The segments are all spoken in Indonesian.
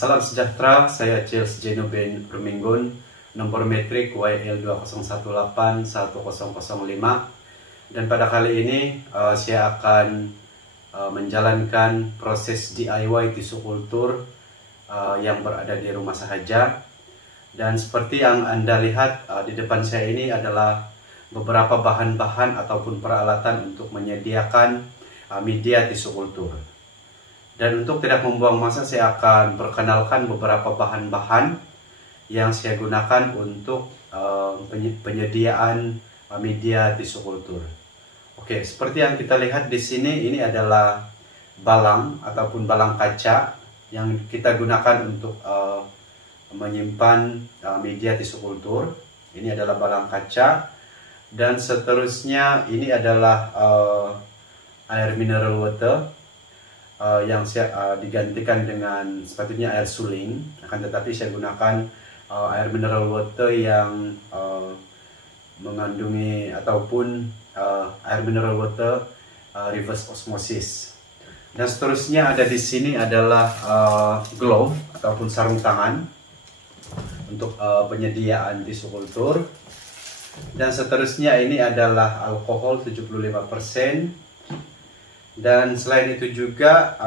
Salam sejahtera, saya Charles Jeno Ben Ruminggon, nomor metrik YL20181005. Dan pada kali ini saya akan menjalankan proses DIY tisu kultur yang berada di rumah sahaja. Dan seperti yang Anda lihat di depan saya ini adalah beberapa bahan-bahan ataupun peralatan untuk menyediakan media tisu kultur. Dan untuk tidak membuang masa, saya akan perkenalkan beberapa bahan-bahan yang saya gunakan untuk penyediaan media tisu kultur. Oke, seperti yang kita lihat di sini, ini adalah balang ataupun balang kaca yang kita gunakan untuk menyimpan media tisu kultur. Ini adalah balang kaca, dan seterusnya ini adalah air mineral water yang saya digantikan dengan sepatutnya air suling. Akan tetapi saya gunakan air mineral water yang mengandungi ataupun air mineral water reverse osmosis. Dan seterusnya ada di sini adalah glove ataupun sarung tangan untuk penyediaan tisu kultur. Dan seterusnya ini adalah alkohol 75%. Dan selain itu juga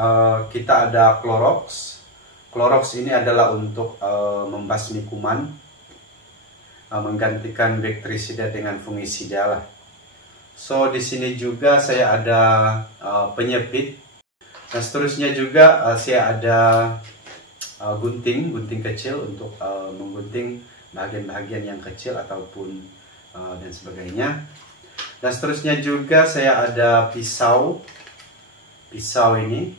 kita ada Clorox. Clorox ini adalah untuk membasmi kuman, menggantikan bakterisida dengan fungisida lah. So di sini juga saya ada penyepit. Dan seterusnya juga saya ada gunting kecil untuk menggunting bagian-bagian yang kecil ataupun dan sebagainya. Dan seterusnya juga saya ada pisau ini,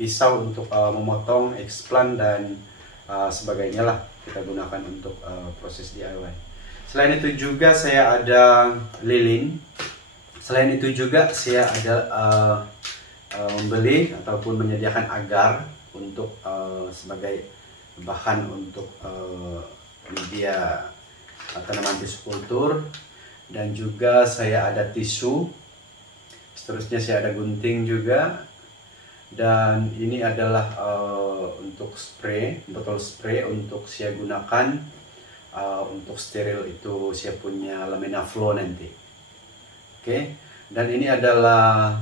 pisau untuk memotong explant dan sebagainya lah kita gunakan untuk proses DIY. Selain itu juga saya ada lilin. Selain itu juga saya ada membeli ataupun menyediakan agar untuk sebagai bahan untuk media tanaman tisu kultur. Dan juga saya ada tisu. Seterusnya saya ada gunting juga. Dan ini adalah untuk spray, botol spray untuk saya gunakan untuk steril itu saya punya lamina flow nanti. Oke. Dan ini adalah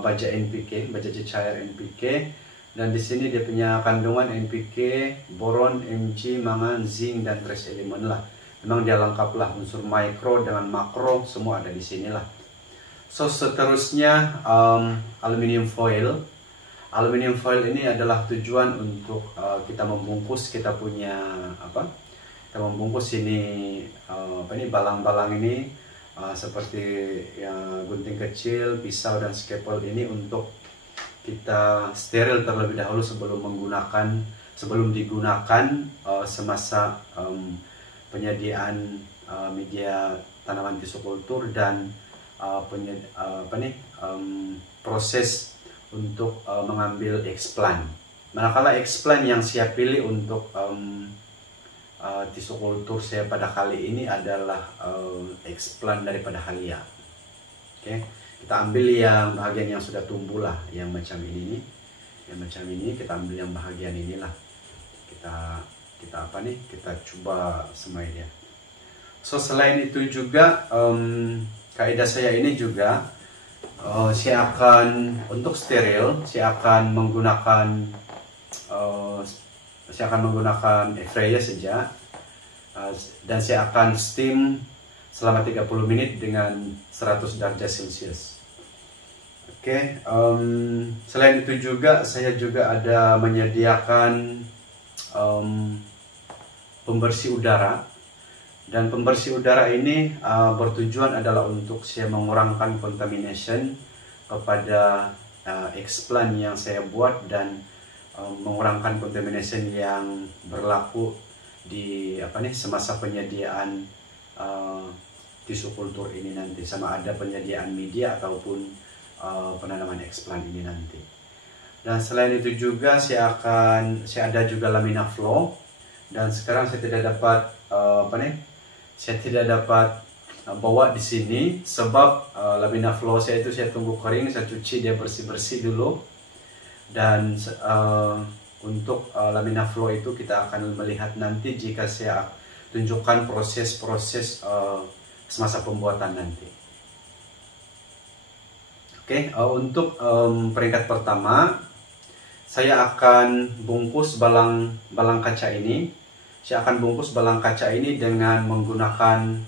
baja NPK, baja cecair NPK. Dan di sini dia punya kandungan NPK, boron, Mg, mangan, zinc, dan trace elemen lah. Memang dia lengkap lah, unsur mikro dengan makro semua ada di sini lah. So seterusnya aluminium foil. Aluminium foil ini adalah tujuan untuk kita membungkus kita punya kita membungkus ini balang-balang ini seperti yang gunting kecil, pisau, dan scalpel ini untuk kita steril terlebih dahulu sebelum digunakan semasa penyediaan media tanaman tisu kultur dan proses untuk mengambil explant. Manakala explant yang saya pilih untuk tisu kultur saya pada kali ini adalah explant daripada halia. Oke, kita ambil yang bagian yang sudah tumbuh lah, yang macam ini nih, yang macam ini kita ambil yang bagian inilah. Kita coba semai dia. So selain itu juga kaidah saya ini juga saya akan untuk steril saya akan menggunakan air fryer saja, dan saya akan steam selama 30 menit dengan 100 derajat Celcius. Oke, selain itu juga saya juga ada menyediakan pembersih udara. Dan pembersih udara ini bertujuan adalah untuk saya mengurangkan contamination kepada explant yang saya buat dan mengurangkan contamination yang berlaku di semasa penyediaan tisu kultur ini nanti, sama ada penyediaan media ataupun penanaman explant ini nanti. Dan selain itu juga saya ada juga lamina flow. Dan sekarang saya tidak dapat bawa di sini sebab lamina flow saya itu saya tunggu kering, saya cuci dia bersih-bersih dulu. Dan untuk lamina flow itu kita akan melihat nanti jika saya tunjukkan proses-proses semasa pembuatan nanti. Oke, untuk peringkat pertama, saya akan bungkus balang kaca ini. Saya akan bungkus balang kaca ini dengan menggunakan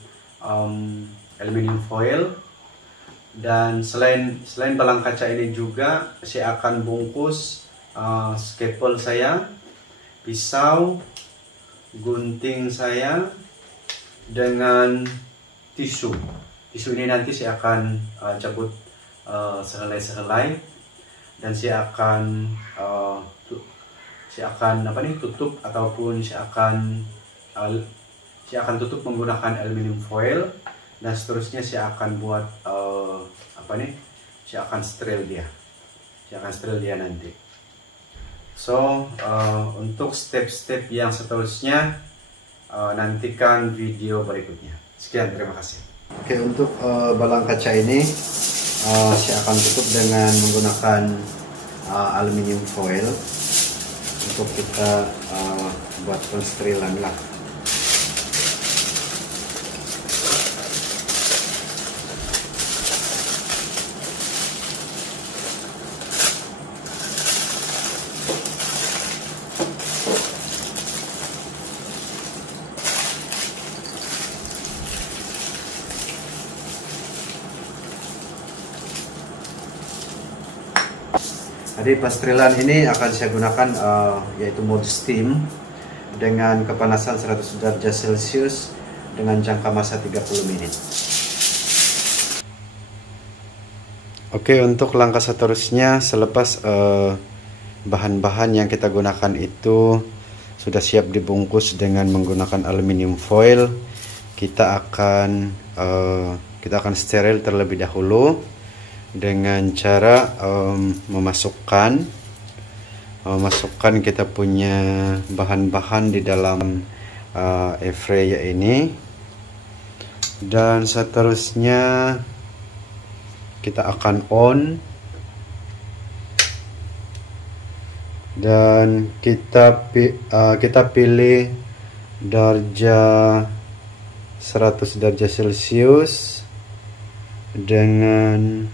aluminium foil. Dan selain balang kaca ini juga, saya akan bungkus scalpel saya, pisau, gunting saya, dengan tisu. Tisu ini nanti saya akan cabut sehelai-sehelai, dan saya akan tutup, ataupun saya akan tutup menggunakan aluminium foil, dan seterusnya saya akan buat saya akan steril dia nanti. So untuk step-step yang seterusnya nantikan video berikutnya. Sekian, terima kasih. Oke, untuk balang kaca ini saya akan tutup dengan menggunakan aluminium foil untuk kita buat pensterilan lah. Jadi pensterilan ini akan saya gunakan yaitu mode steam dengan kepanasan 100 derajat Celcius dengan jangka masa 30 menit. Oke, untuk langkah seterusnya selepas bahan-bahan yang kita gunakan itu sudah siap dibungkus dengan menggunakan aluminium foil, kita akan steril terlebih dahulu dengan cara memasukkan kita punya bahan-bahan di dalam air fryer ini, dan seterusnya kita akan on, dan kita pilih darja 100 derajat Celcius dengan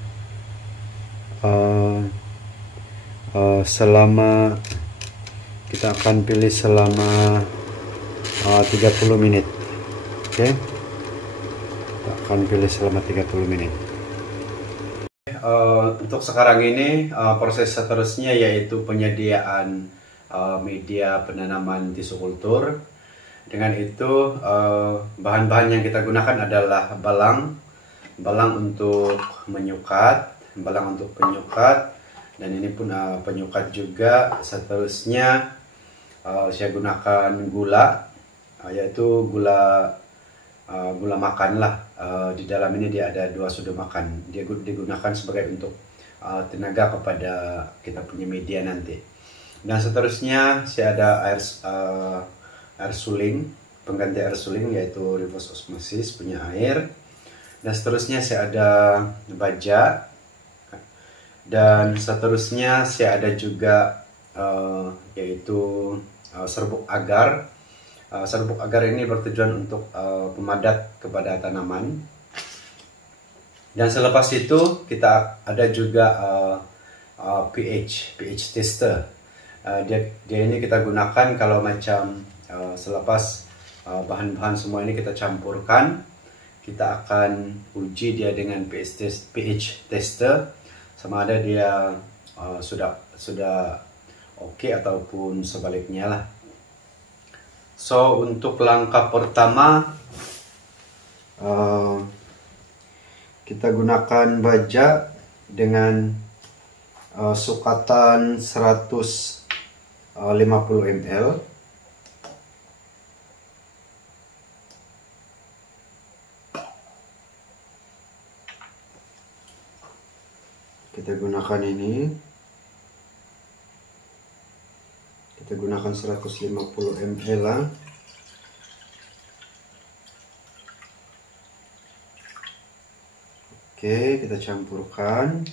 kita akan pilih selama 30 menit. Oke, kita akan pilih selama 30 menit. Untuk sekarang ini proses seterusnya yaitu penyediaan media penanaman tisu kultur. Dengan itu bahan-bahan yang kita gunakan adalah balang untuk menyukat, dan ini pun penyukat juga. Seterusnya saya gunakan gula, yaitu gula makan lah. Di dalam ini dia ada 2 sudu makan. Dia digunakan sebagai untuk tenaga kepada kita punya media nanti. Dan seterusnya saya ada air suling, pengganti air suling, yaitu reverse osmosis punya air. Dan seterusnya saya ada baja, dan seterusnya saya ada juga yaitu serbuk agar. Serbuk agar ini bertujuan untuk pemadat kepada tanaman. Dan selepas itu kita ada juga pH tester. Dia ini kita gunakan kalau macam selepas bahan-bahan semua ini kita campurkan, kita akan uji dia dengan pH tester sama ada dia sudah oke ataupun sebaliknya lah. So untuk langkah pertama kita gunakan baja dengan sukatan 150 ml. Kita gunakan ini. Kita gunakan 150 ml lah. Oke, kita campurkan.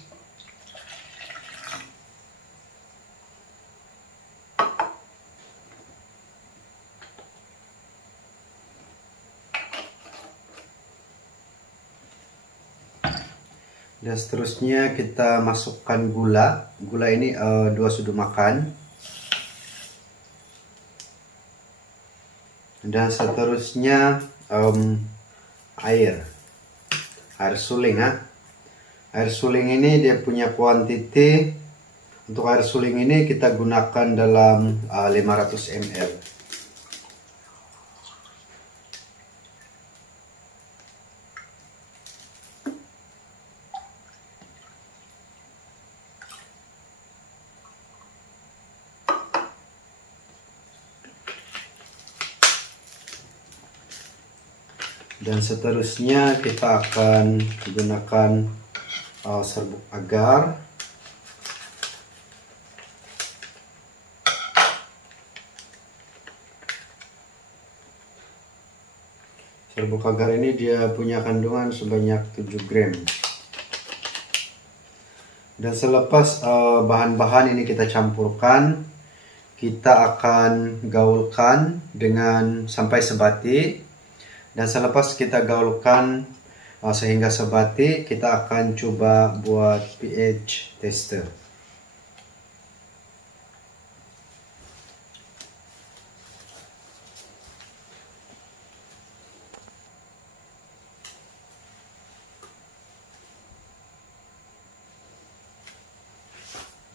Dan seterusnya kita masukkan gula. Gula ini 2 sendok makan. Dan seterusnya air suling ya. Air suling ini dia punya kuantiti. Untuk air suling ini kita gunakan dalam 500 ml. Dan seterusnya kita akan gunakan serbuk agar. Serbuk agar ini dia punya kandungan sebanyak 7 gram. Dan selepas bahan-bahan ini kita campurkan, kita akan gaulkan dengan sampai sebati. Dan selepas kita gaulkan sehingga sebati, kita akan coba buat pH tester.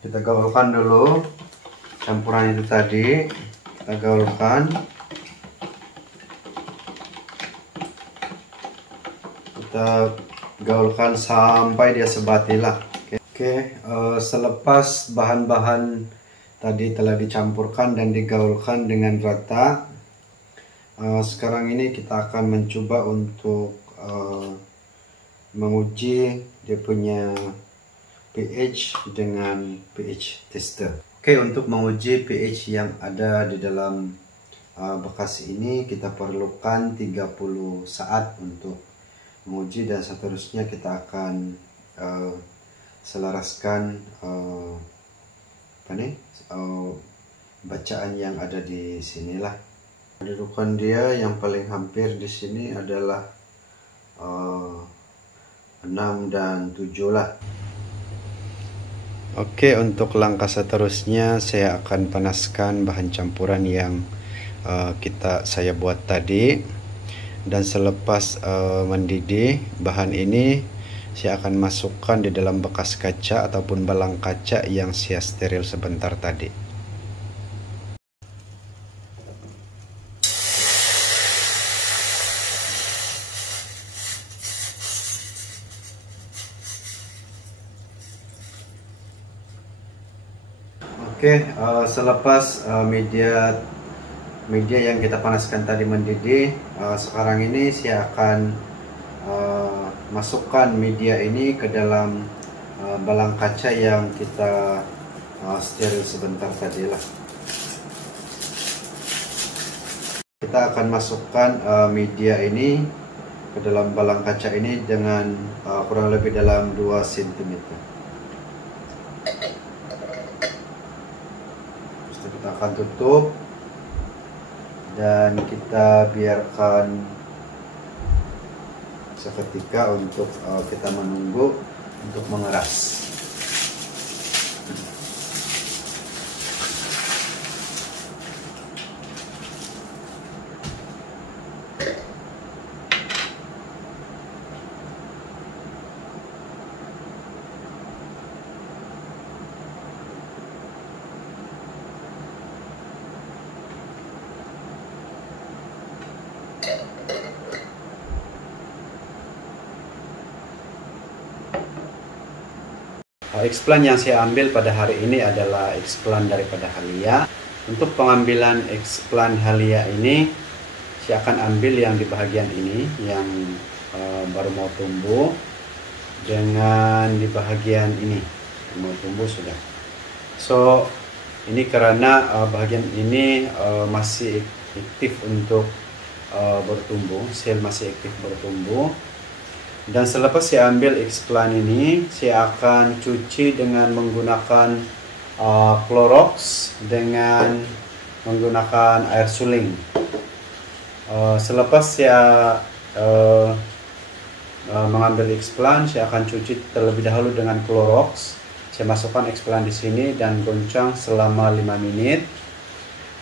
Kita gaulkan dulu campuran itu tadi, kita gaulkan. Kita gaulkan sampai dia sebati lah. Oke, selepas bahan-bahan tadi telah dicampurkan dan digaulkan dengan rata, sekarang ini kita akan mencoba untuk menguji dia punya pH dengan pH tester. Oke, untuk menguji pH yang ada di dalam bekas ini kita perlukan 30 saat untuk menguji, dan seterusnya kita akan selaraskan bacaan yang ada di sinilah. Kedudukan dia yang paling hampir di sini adalah 6 dan 7 lah. Oke, untuk langkah seterusnya saya akan panaskan bahan campuran yang saya buat tadi. Dan selepas mendidih bahan ini, saya akan masukkan di dalam bekas kaca ataupun balang kaca yang saya steril sebentar tadi. Oke, selepas media yang kita panaskan tadi mendidih, sekarang ini saya akan masukkan media ini ke dalam balang kaca yang kita steril sebentar tadi lah. Kita akan masukkan media ini ke dalam balang kaca ini dengan kurang lebih dalam 2 cm. Kita akan tutup dan kita biarkan seketika untuk kita menunggu untuk mengeras. Eksplan yang saya ambil pada hari ini adalah eksplan daripada Halia. Untuk pengambilan eksplan Halia ini, saya akan ambil yang di bagian ini yang baru mau tumbuh, dengan di bagian ini mau tumbuh sudah. So ini karena bagian ini masih aktif untuk bertumbuh, sel masih aktif bertumbuh. Dan selepas saya ambil eksplan ini, saya akan cuci dengan menggunakan Clorox dengan menggunakan air suling. Selepas saya mengambil explan, saya akan cuci terlebih dahulu dengan Clorox. Saya masukkan explan di sini dan goncang selama 5 menit.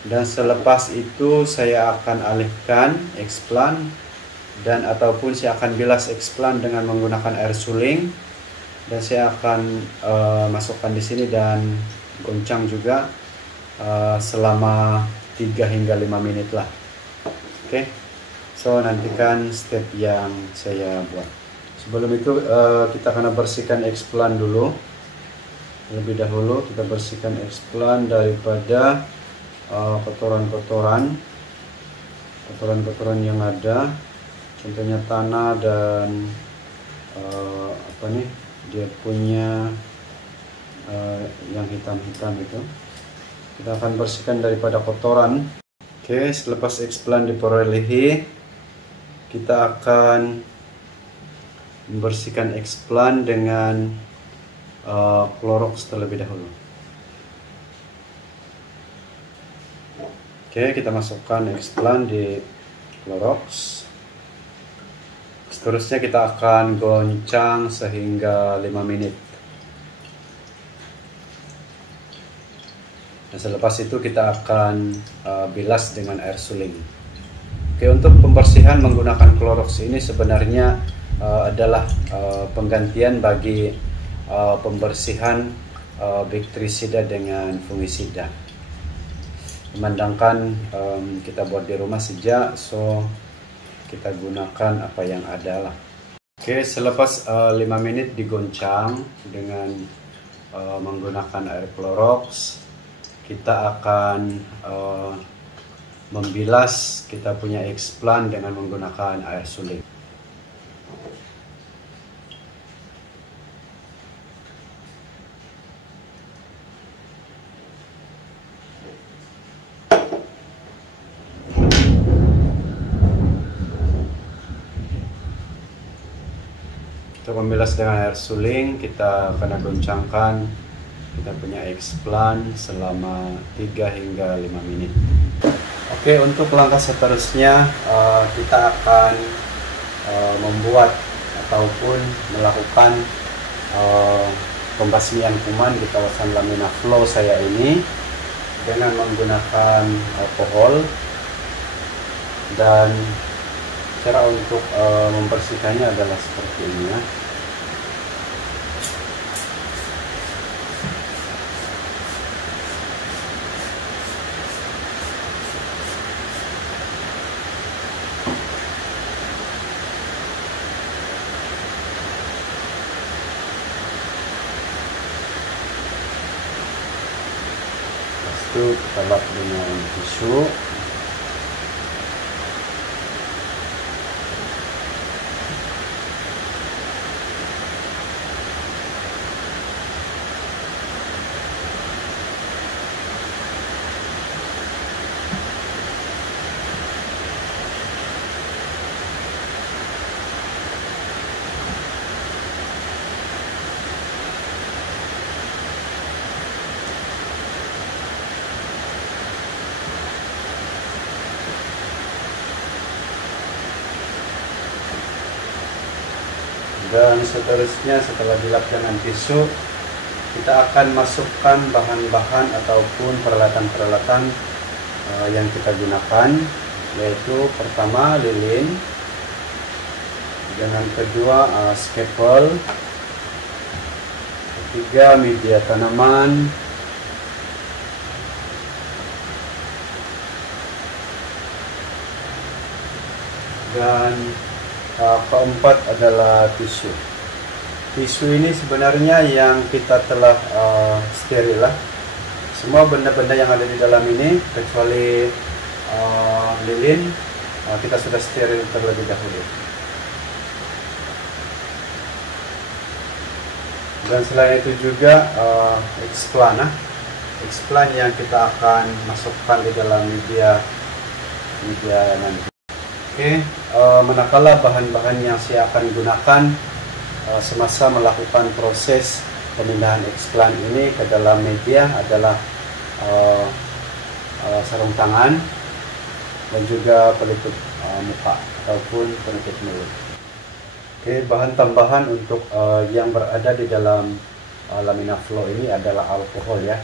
Dan selepas itu saya akan alihkan explan dan ataupun saya akan bilas explan dengan menggunakan air suling. Dan saya akan masukkan di sini dan goncang juga selama 3 hingga 5 menit lah. Oke. So nantikan step yang saya buat. Sebelum itu kita akan bersihkan explan dulu. Lebih dahulu kita bersihkan explan daripada kotoran-kotoran yang ada. Contohnya tanah dan dia punya yang hitam-hitam itu. Kita akan bersihkan daripada kotoran. Oke, selepas explan diperolehi, kita akan membersihkan explan dengan Clorox terlebih dahulu. Oke, kita masukkan explan di Clorox. Seterusnya kita akan goncang sehingga 5 menit. Dan selepas itu kita akan bilas dengan air suling. Oke, untuk pembersihan menggunakan Clorox ini sebenarnya adalah penggantian bagi pembersihan bakterisida dengan fungisida. Memandangkan kita buat di rumah saja, so kita gunakan apa yang ada lah. Oke, selepas 5 menit digoncang dengan menggunakan air Clorox, kita akan membilas kita punya explan dengan menggunakan air suling. Untuk membilas dengan air suling, kita akan goncangkan kita punya explan selama 3 hingga 5 menit. Oke, untuk langkah seterusnya kita akan membuat ataupun melakukan pembasmian kuman di kawasan lamina flow saya ini dengan menggunakan alkohol. Dan cara untuk membersihkannya adalah seperti ini ya. Itu kita lap dengan tisu. Dan seterusnya setelah dilap dengan tisu, kita akan masukkan bahan-bahan ataupun peralatan-peralatan yang kita gunakan, yaitu pertama lilin, dengan kedua scalpel, ketiga media tanaman, dan keempat adalah tisu. Tisu ini sebenarnya yang kita telah steril lah. Semua benda-benda yang ada di dalam ini kecuali lilin kita sudah steril terlebih dahulu. Dan selain itu juga explan yang kita akan masukkan di dalam media nanti. Oke, manakala bahan-bahan yang saya akan gunakan semasa melakukan proses pemindahan explan ini ke dalam media adalah sarung tangan dan juga pelitup muka ataupun penutup mulut. Oke, bahan tambahan untuk yang berada di dalam Lamina Flow ini adalah alkohol ya.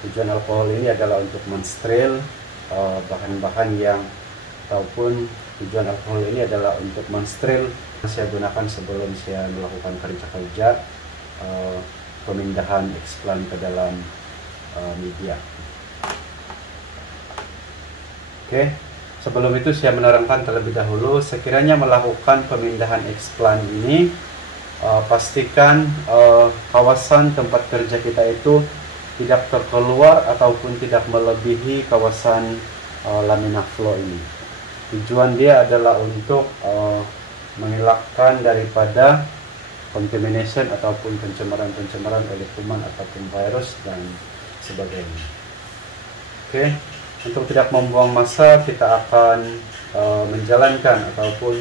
Tujuan alkohol ini adalah untuk mensteril bahan-bahan yang, ataupun tujuan alkohol ini adalah untuk mensteril saya gunakan sebelum saya melakukan kerja-kerja pemindahan eksplan ke dalam media. Oke, sebelum itu saya menerangkan terlebih dahulu, sekiranya melakukan pemindahan eksplan ini, pastikan kawasan tempat kerja kita itu tidak terkeluar ataupun tidak melebihi kawasan Lamina Flow ini. Tujuan dia adalah untuk mengelakkan daripada contamination ataupun pencemaran oleh kuman ataupun virus dan sebagainya. Oke, untuk tidak membuang masa, kita akan menjalankan ataupun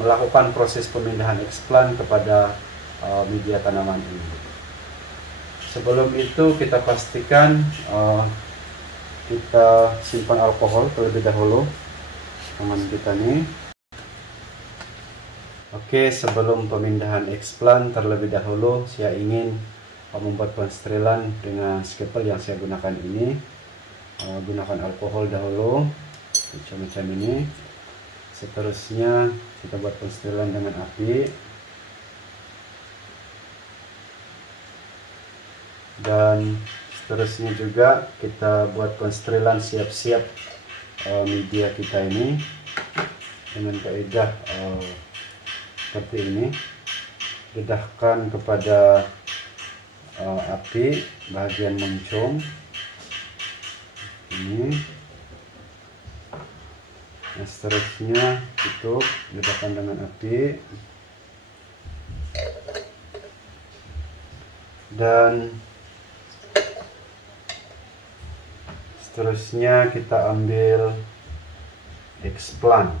melakukan proses pemindahan eksplan kepada media tanaman ini. Sebelum itu kita pastikan kita simpan alkohol terlebih dahulu tangan kita nih. Oke, sebelum pemindahan eksplan terlebih dahulu saya ingin membuat pensterilan dengan scalpel yang saya gunakan ini. Gunakan alkohol dahulu macam ini. Seterusnya kita buat pensterilan dengan api, dan seterusnya juga kita buat pensterilan siap-siap media kita ini dengan kaidah seperti ini. Dedahkan kepada api bagian moncong ini. Nah, seterusnya tutup, dedahkan dengan api, dan seterusnya kita ambil eksplan.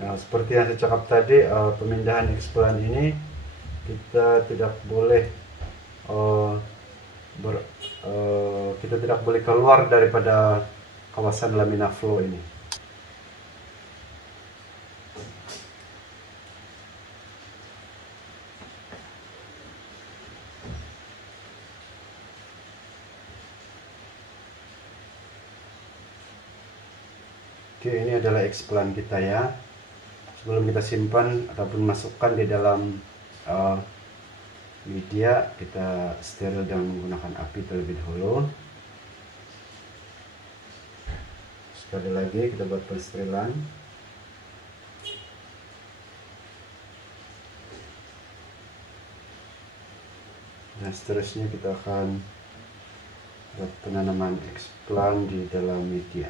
Nah, seperti yang saya cakap tadi, pemindahan eksplan ini kita tidak boleh keluar daripada kawasan Lamina Flow ini. Oke, ini adalah eksplan kita ya. Sebelum kita simpan ataupun masukkan di dalam media, kita steril dengan menggunakan api terlebih dahulu. Sekali lagi kita buat pensterilan. Dan seterusnya kita akan buat penanaman eksplan di dalam media.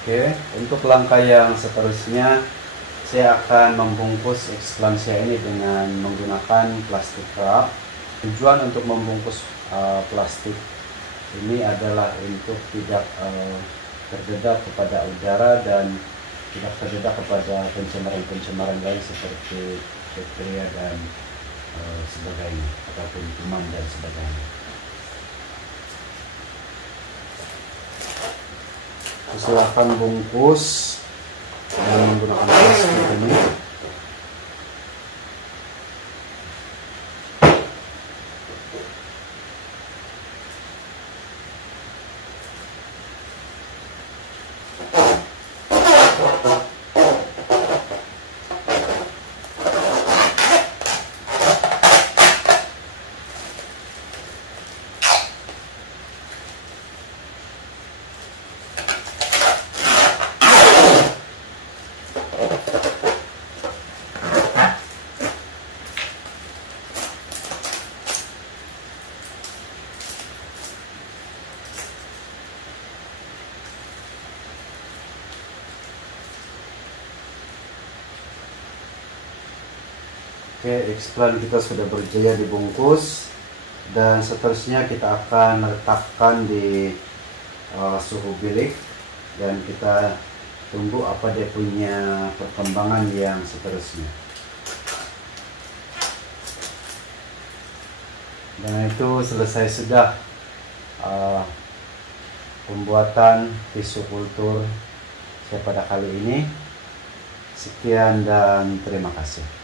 Oke, untuk langkah yang seterusnya saya akan membungkus eksplan saya ini dengan menggunakan plastik wrap. Tujuan untuk membungkus plastik ini adalah untuk tidak terdedak kepada udara dan tidak terdedak kepada pencemaran-pencemaran lain seperti bakteri dan sebagainya, ataupun kuman dan sebagainya. Silakan bungkus dengan menggunakan plastik ini. Oke, eksplan kita sudah berjaya dibungkus, dan seterusnya kita akan letakkan di suhu bilik, dan kita tunggu apa dia punya perkembangan yang seterusnya. Dan itu selesai sudah pembuatan tisu kultur saya pada kali ini. Sekian dan terima kasih.